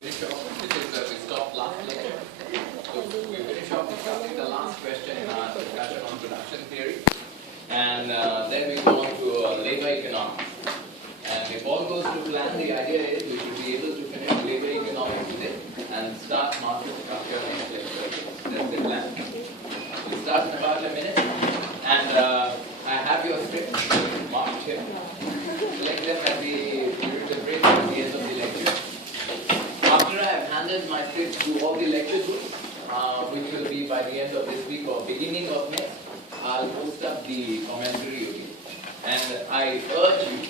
Finish off, this is where we stopped last lecture. So we finish off discussing the last question in our discussion on production theory, and then we go on to labor economics. And if all goes to plan, the idea is we should be able to finish labor economics today and start market structure next lecture. That's the plan. We'll start in about a minute, and I have your script marked here. Select them at during the break at the end of the lecture. After I have handed my script to all the lecture groups, which will be by the end of this week or beginning of next, I'll post up the commentary again. And I urge you,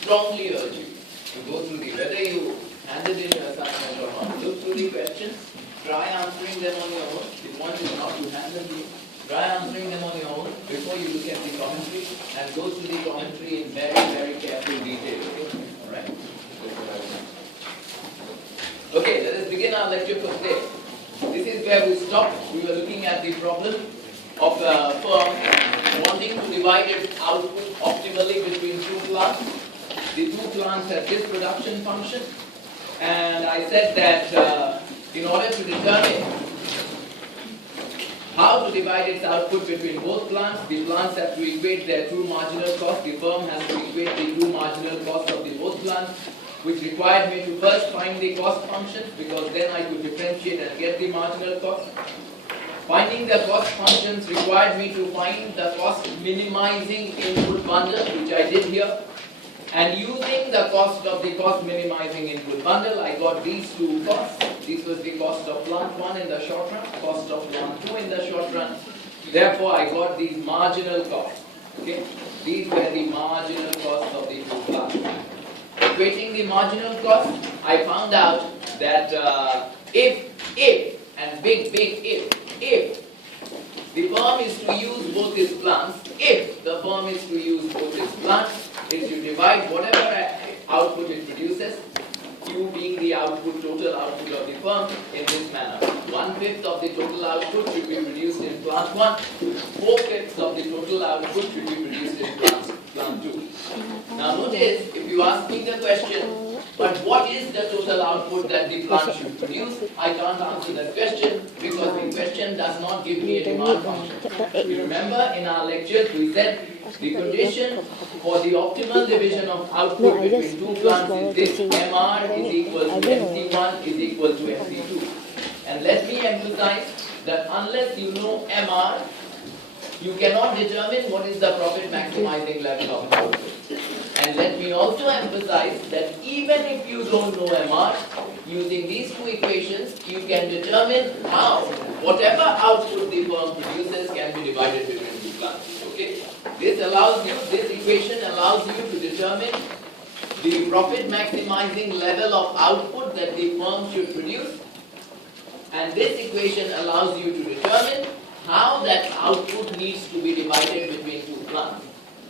strongly urge you, to go through whether you handed in your assignment or not, look through the questions, try answering them on your own. The point is not to hand them to you. Try answering them on your own before you look at the commentary, and go through the commentary in very, very careful detail. Okay? Alright? Okay, let us begin our lecture for today. This is where we stopped. We were looking at the problem of a firm wanting to divide its output optimally between two plants. The two plants have this production function, and I said that in order to determine how to divide its output between both plants, the plants have to equate their true marginal cost. The firm has to equate the true marginal cost of the both plants, which required me to first find the cost functions, because then I could differentiate and get the marginal cost. Finding the cost functions required me to find the cost minimizing input bundle, which I did here. And using the cost of the cost minimizing input bundle, I got these two costs. This was the cost of plant 1 in the short run, cost of plant 2 in the short run. Therefore, I got these marginal costs. Okay? These were the marginal costs of the two plants. Equating the marginal cost, I found out that if, and big if the firm is to use both its plants, if the firm is to use both its plants, it should divide whatever output it produces, Q being the output, total output of the firm, in this manner. 1/5 of the total output should be produced in plant 1, 4/5 of the total output should be produced in plant 2. Now notice, if you ask me the question, but what is the total output that the plant should produce? I can't answer that question because the question does not give me a demand function. You remember in our lectures we said the condition for the optimal division of output between two plants is this: MR is equal to MC1 is equal to MC2. And let me emphasize that unless you know MR, you cannot determine what is the profit maximizing level of output. And let me also emphasize that even if you don't know MR, using these two equations, you can determine how whatever output the firm produces can be divided between two plants. Okay? This equation allows you to determine the profit maximizing level of output that the firm should produce, and this equation allows you to determine how that output needs to be divided between two plants.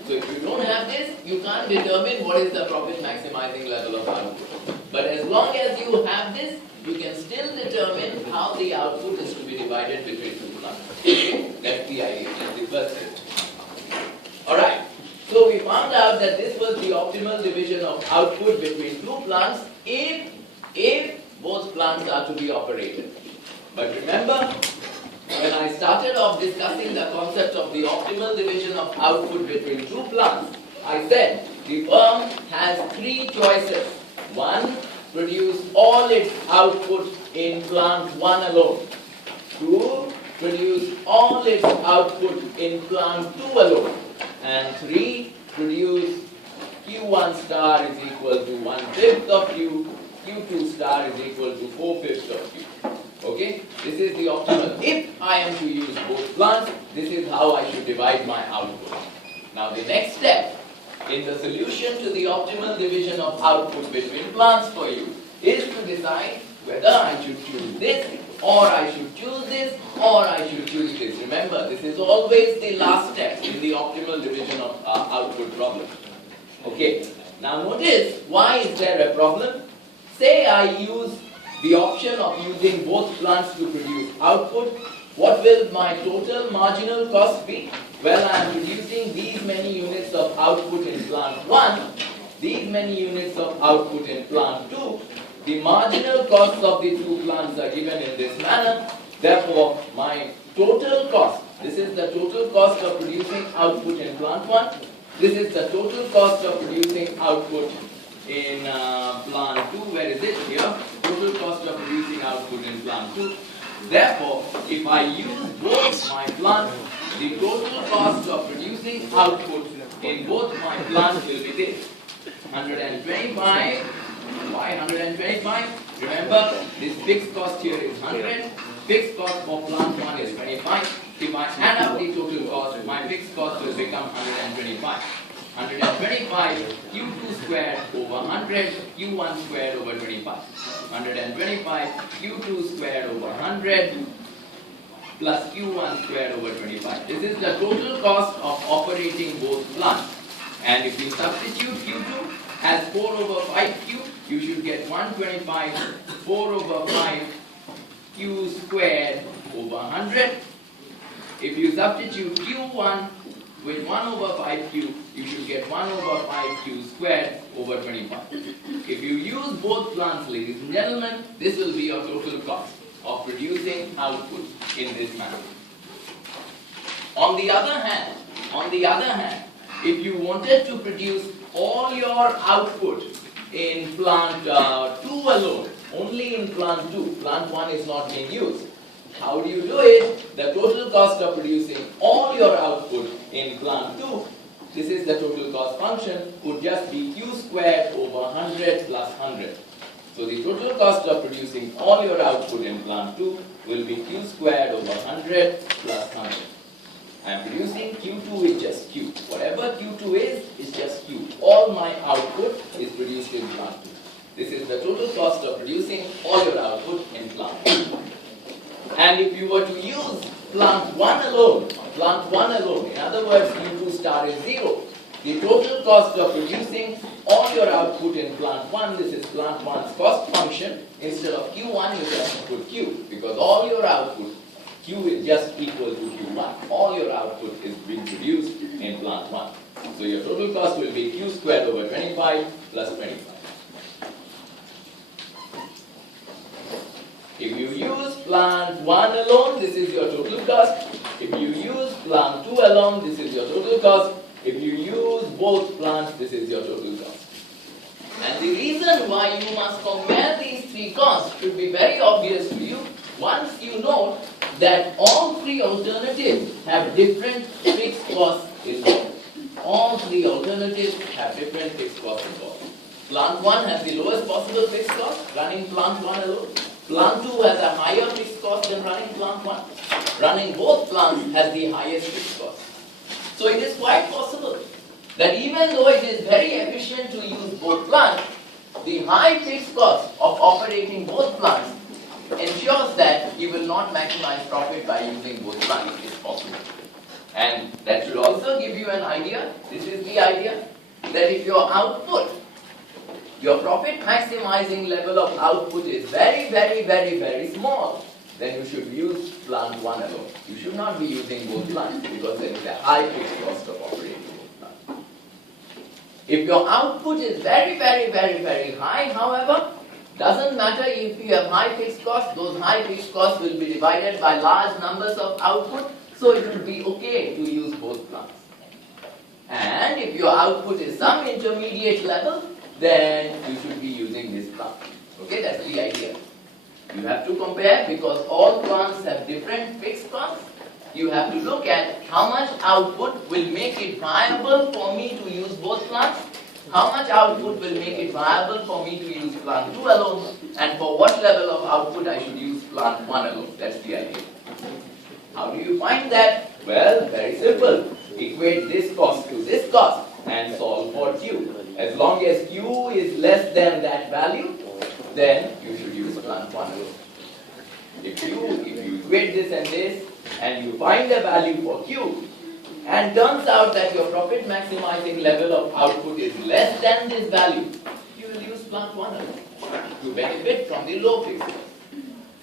So if you don't have this, you can't determine what is the profit maximizing level of output. But as long as you have this, you can still determine how the output is to be divided between two plants. Okay? That's the idea. That's the first thing. Alright. So we found out that this was the optimal division of output between two plants if both plants are to be operated. But remember, when I started off discussing the concept of the optimal division of output between two plants, I said the firm has three choices. 1, produce all its output in plant 1 alone. 2, produce all its output in plant 2 alone. And 3, produce Q1 star is equal to 1/5 of Q, Q2 star is equal to 4/5 of Q. Okay, this is the optimal. If I am to use both plants, this is how I should divide my output. Now the next step in the solution to the optimal division of output between plants for you is to decide whether I should choose this, or I should choose this, or I should choose this. Remember, this is always the last step in the optimal division of output problem. Okay, now notice, why is there a problem? Say I use the option of using both plants to produce output. What will my total marginal cost be? Well, I am producing these many units of output in plant 1, these many units of output in plant 2, the marginal costs of the two plants are given in this manner. Therefore, my total cost, this is the total cost of producing output in plant 1. This is the total cost of producing output in plant 2. Where is it? Here. Total cost of producing output in plant 2. Therefore, if I use both my plants, the total cost of producing output in both my plants will be this. 125. Why 125? Remember, this fixed cost here is 100. Fixed cost for plant 1 is 25. If I add up the total cost, my fixed cost will become 125. 125 Q2 squared over 100, Q1 squared over 25. 125 Q2 squared over 100 plus Q1 squared over 25. This is the total cost of operating both plants. And if you substitute Q2 as 4 over 5Q, you should get 125 4 over 5 Q squared over 100. If you substitute Q1 with 1 over 5Q, you should get 1 over 5Q squared over 25. If you use both plants, ladies and gentlemen, this will be your total cost of producing output in this manner. On the other hand, if you wanted to produce all your output in plant 2 alone, only in plant 2, plant 1 is not being used. How do you do it? The total cost of producing all your output in plant 2, this is the total cost function, would just be Q squared over 100 plus 100. So the total cost of producing all your output in plant 2 will be Q squared over 100 plus 100. I am producing Q2 is just Q. Whatever Q2 is just Q. All my output is produced in plant 2. This is the total cost of producing all your output in plant 2. And if you were to use plant 1 alone, in other words, Q2 star is 0, the total cost of producing all your output in plant 1, this is plant 1's cost function, instead of Q1 you just put Q, because all your output, Q is just equal to Q1. All your output is being produced in plant 1. So your total cost will be Q squared over 25 plus 25. If you use plant 1 alone, this is your total cost. If you use plant 2 alone, this is your total cost. If you use both plants, this is your total cost. And the reason why you must compare these three costs should be very obvious to you once you note that all three alternatives have different fixed costs involved. All three alternatives have different fixed costs involved. Plant 1 has the lowest possible fixed cost, running plant 1 alone. Plant 2 has a higher fixed cost than running plant 1. Running both plants has the highest fixed cost. So it is quite possible that even though it is very efficient to use both plants, the high fixed cost of operating both plants ensures that you will not maximize profit by using both plants if possible. And that should also give you an idea, this is the idea, that if your output, your profit maximizing level of output is very, very, very, very small, then you should use plant 1 alone. You should not be using both plants because there is a high fixed cost of operating both plants. If your output is very, very, very, very high, however, doesn't matter if you have high fixed costs, those high fixed costs will be divided by large numbers of output, so it will be okay to use both plants. And if your output is some intermediate level, then you should be using this plant. Okay, that's the idea. You have to compare because all plants have different fixed costs. You have to look at how much output will make it viable for me to use both plants, how much output will make it viable for me to use plant 2 alone, and for what level of output I should use plant 1 alone. That's the idea. How do you find that? Well, very simple. Equate this cost to this cost and solve for Q. As long as Q is less than that value, then you should use plant 1 alone. If you equate this and you find a value for Q, and turns out that your profit maximizing level of output is less than this value, you will use plant 1 alone to benefit from the low fixed cost.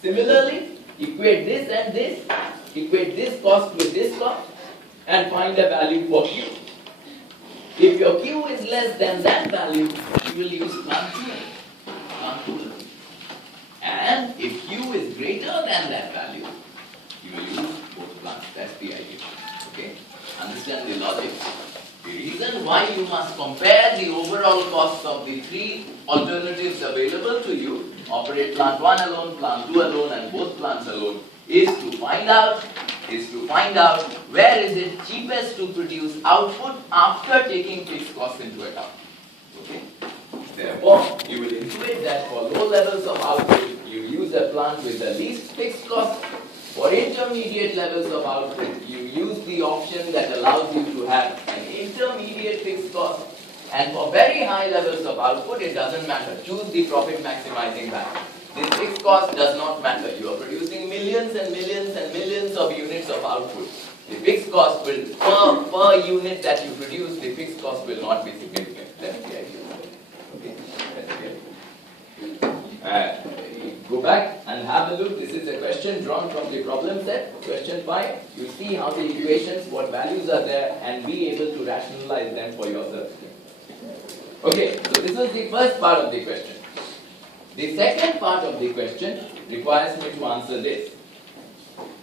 Similarly, equate this and this, equate this cost with this cost, and find a value for Q. If your Q is less than that value, you will use plant 2 alone. than that value, you will use both plants. That's the idea. Okay? Understand the logic. The reason why you must compare the overall costs of the three alternatives available to you, operate plant 1 alone, plant 2 alone, and both plants alone, is to find out where is it cheapest to produce output after taking fixed costs into account. Okay? Therefore, you will intuit that for low levels of output, you use a plant with the least fixed cost. For intermediate levels of output, you use the option that allows you to have an intermediate fixed cost. And for very high levels of output, it doesn't matter. Choose the profit maximizing value. This fixed cost does not matter. You are producing millions and millions and millions of units of output. The fixed cost will, per unit that you produce, the fixed cost will not be significant. That's the idea. Okay? That's it. Go back and have a look. This is a question drawn from the problem set. Question 5. You see how the equations, what values are there, and be able to rationalize them for yourself. Okay, so this was the first part of the question. The second part of the question requires me to answer this.